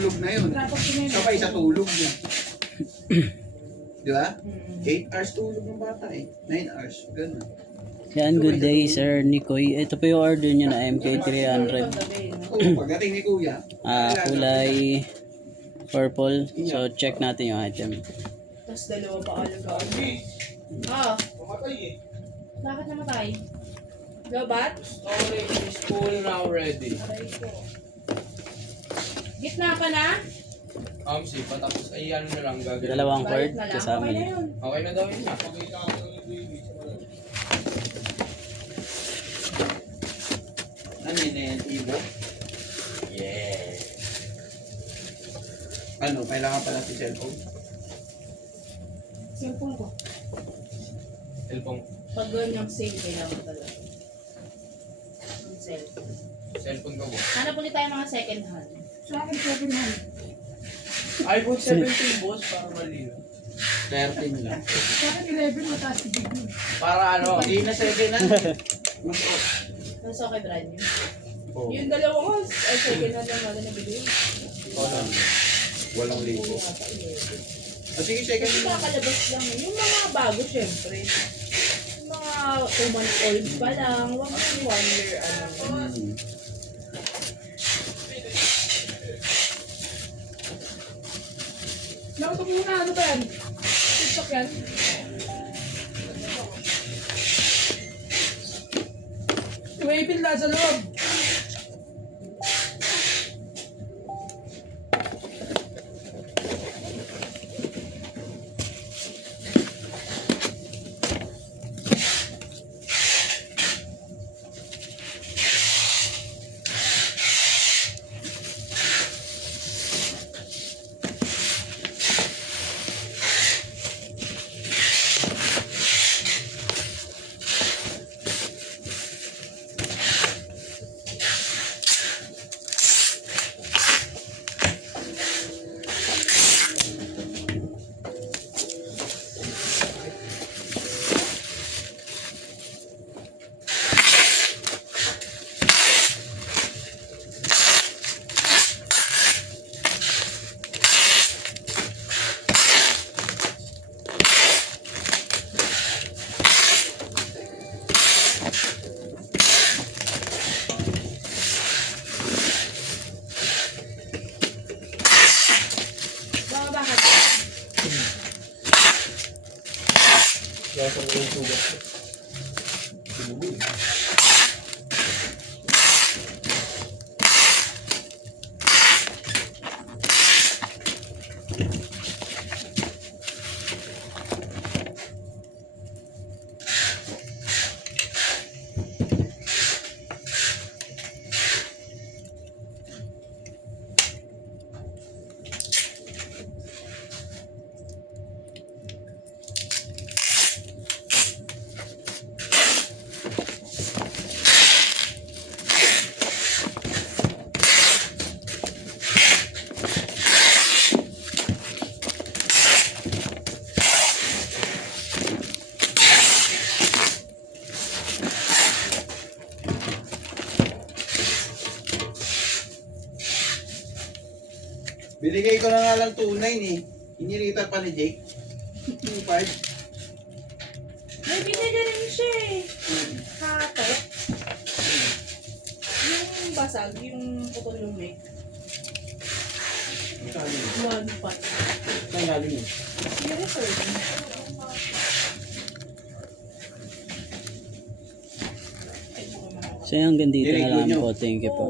tulog na yun. Sabay sa tulog niya. Di ba? 8 hours tulog ng bata eh. 9 hours. Ganun. Yan, good day Sir Nicoy. Ito po yung order nyo na MK300. Pagdating ni Kuya. Kulay purple. So check natin yung item. Tapos dalawa pa alagaan. Ah, Pumatay eh. bakit namatay? Lobat? Storage is full now ready. Aray ko. Gitna ka na? Si patapos ay ano na lang gagawin. Dalawang cord Balik na lang. kasama Okay na niya. yun. Okay na daw yun na. Ano yun na yan? Ibo? Yeah. Ano? Kailangan pala si cellphone? Cellphone ko. Cellphone. Pag ganyang sale, kailangan talaga. Ang cellphone. Cellphone ko po. Hanap ulit tayo mga second hand. Sa akin, second hand. iPhone 17 boss para malino. 13 lang. Sa akin, 11, mataas si Big. Para ano? Hindi na 7 na. Nasa okay, brand new. Oh. Yung dalawa ko, ay second hand lang natin nabili. Walang libo. Sige, second Kasi lang. kakalabas lang. Yung mga bago, syempre. Yung mga 2 months old pa lang. 1 year, ano. Nautok muna, ano ba yan? TikTok yan? Waving lang sa loob. Bakit? Kaya sa mga sugat. Binigay ko na nga lang 2.9 eh. Inirita pa ni Jake. 2.5. May binili rin siya eh. Katot. Yung basag, yung putol yung mic. Saan Pa. galing yun? Seriously. So hanggang dito na Very good lang yun. po. Thank you po.